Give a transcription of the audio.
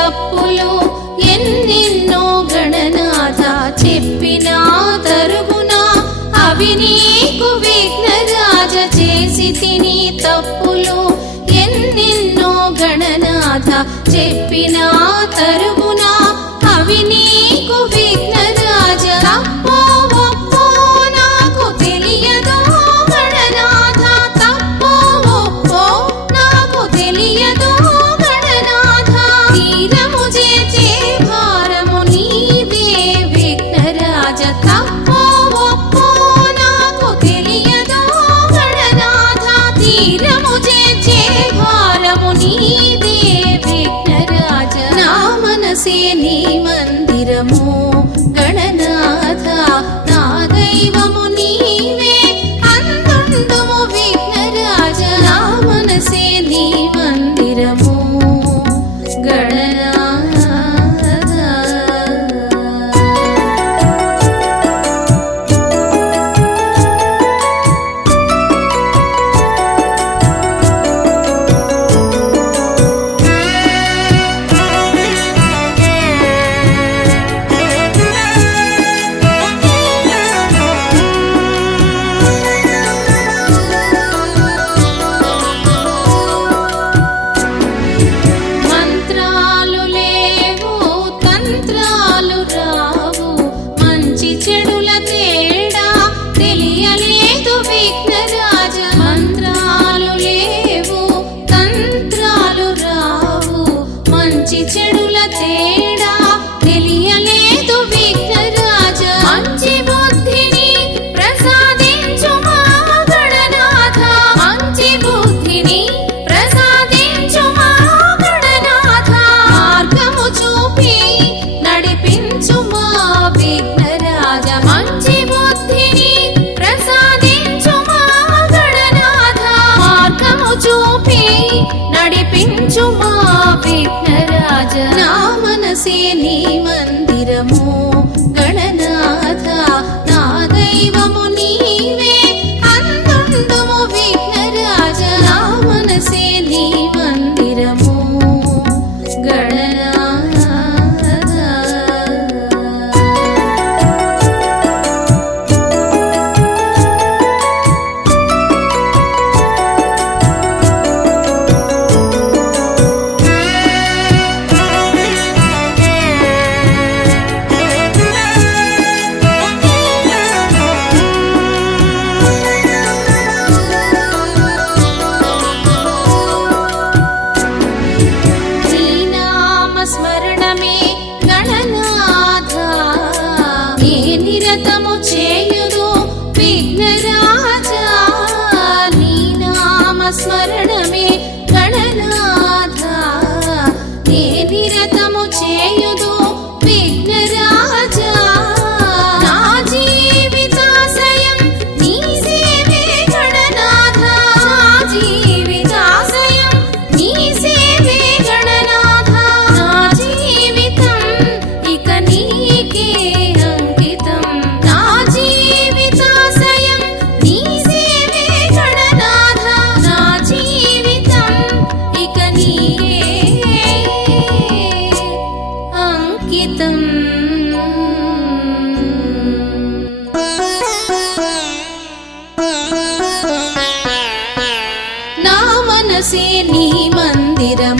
తప్పులు ఎన్నెన్నో గణనాథ చెప్పినా తరుగునా అవి నీకు విఘ్నరాజ చేసి తిని తప్పులు ఎన్నెన్నో గణనాథ చెప్పినా తరుగునా అవి నీకు విఘ్నరాజ తప్పో ఒప్పో నాకు తెలియదు గణనాథ తప్పో ఒప్పో నాకు తెలియదు గణనాథ తీరము చేసే భారము నీదే విఘ్నరాజ తప్పో ఒప్పో నాకు తెలియదు గణనాథ తీరము చేసే భారము నీదే విఘ్నరాజ నా మనసే నీ మందిరము గణనాథ నా దైవము నీవే అందుండుము విఘ్నరాజ నా మనసే నీ మందిరము గణనాథ మంత్రాలు లేవు తంత్రాలు రావు మంచి చెడుల తేడా తెలియలేదు విఘ్నరాజ మంత్రాలు లేవు తంత్రాలు రావు మంచి చెడుల తేడా తెలియలేదు విఘ్నరాజ మంచి బుద్ధిని ప్రసాదించు మా గణనాథ మంచి బుద్ధిని ప్రసాదించు మా గణనాథ మార్గము చూపి నడిపించు మా విఘ్నరాజ మంచి బుద్ధిని ప్రసాదించు మా గణనాథ మార్గము చూపి నడిపించు మా విఘ్నరాజ నా మనసే నీ మందిరము గణనాథ నా దైవము నీవే అందుండుము విఘ్నరాజ నా మనసే నీ మందిరము గణనాథ నీ నామ స్మరణమే గణనాథ నీ నిరతము చేయుదు విఘ్నరాజ నీ నామ స్మరణమే గణనాథ నీ నిరతము చేయుదు విఘ్నరాజ నా జీవితాశయం నీ సేవే గణనాథ నా జీవితాశయం నీ సేవే గణనాథ నా జీవితం ఇక నీకే అంకితం నా జీవితాశయం నీ సేవే గణనాథ నా జీవితం ఇక నీకే అంకితం నా మనసే నీ మందిరం